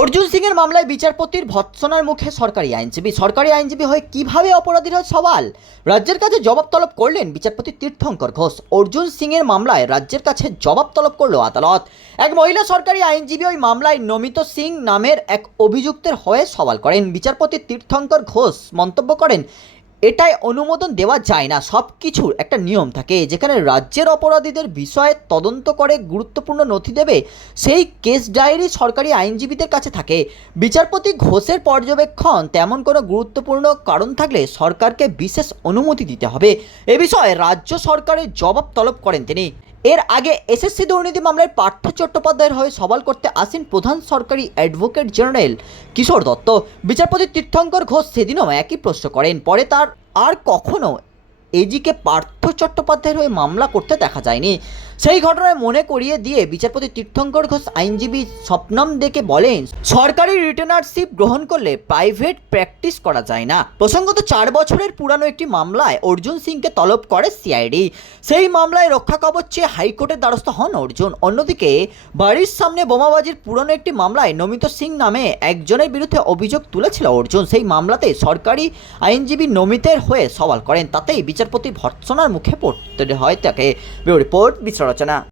অর্জুন সিং এর মামলায় বিচারপতির ভৎসনার মুখে সরকারি আইনজীবী। সরকারি আইনজীবী হয়ে কীভাবে অপরাধীর হয় সওয়াল? রাজ্যের কাছে জবাব তলব করলেন বিচারপতি তীর্থঙ্কর ঘোষ। অর্জুন সিং এর মামলায় রাজ্যের কাছে জবাব তলব করল আদালত। এক মহিলা সরকারি আইনজীবী ওই মামলায় নমিত সিং নামের এক অভিযুক্তের হয়ে সওয়াল করেন। বিচারপতি তীর্থঙ্কর ঘোষ মন্তব্য করেন এটাই অনুমোদন দেওয়া যায় না। সব কিছুর একটা নিয়ম থাকে, যেখানে রাজ্যের অপরাধীদের বিষয়ে তদন্ত করে গুরুত্বপূর্ণ নথি দেবে, সেই কেস ডায়েরি সরকারি আইনজীবীদের কাছে থাকে। বিচারপতি ঘোষের পর্যবেক্ষণ তেমন কোনো গুরুত্বপূর্ণ কারণ থাকলে সরকারকে বিশেষ অনুমতি দিতে হবে। এ বিষয়ে রাজ্য সরকারের জবাব তলব করেন তিনি। এর আগে এসএসসি দুর্নীতি মামলায় পার্থ চট্টোপাধ্যায়ের হয়ে সওয়াল করতে আসেন প্রধান সরকারি অ্যাডভোকেট জেনারেল কিশোর দত্ত। বিচারপতি তীর্থঙ্কর ঘোষ সেদিনও একই প্রশ্ন করেন। পরে তার আর কখনও এজিকে পার্থ চট্টোপাধ্যায়ের হয়ে মামলা করতে দেখা যায়নি। সেই ঘটনায় মনে করিয়ে দিয়ে বিচারপতি তীর্থঙ্কর ঘোষ আইনজীবী স্বপ্নম দেখে বলেন, সরকারি রিটার্নারশিপ গ্রহণ করলে প্রাইভেট প্র্যাকটিস করা যায় না। প্রসঙ্গত চার বছরের পুরানো একটি মামলায় অর্জুন সিংকে তলব করে সিআইডি। সেই মামলায় রক্ষা কবচ চেয়ে হাইকোর্টের দ্বারস্থ হন অর্জুন। অন্যদিকে, বাড়ির সামনে বোমাবাজির পুরনো একটি মামলায় নমিত সিং নামে একজনের বিরুদ্ধে অভিযোগ তুলেছিল অর্জুন। সেই মামলাতে সরকারি আইনজীবী নমিতের হয়ে সওয়াল করেন, তাতেই বিচারপতি ভর্ৎসনার মুখে পড়তে হয় তাকে। রিপোর্ট বিশ্ব రచన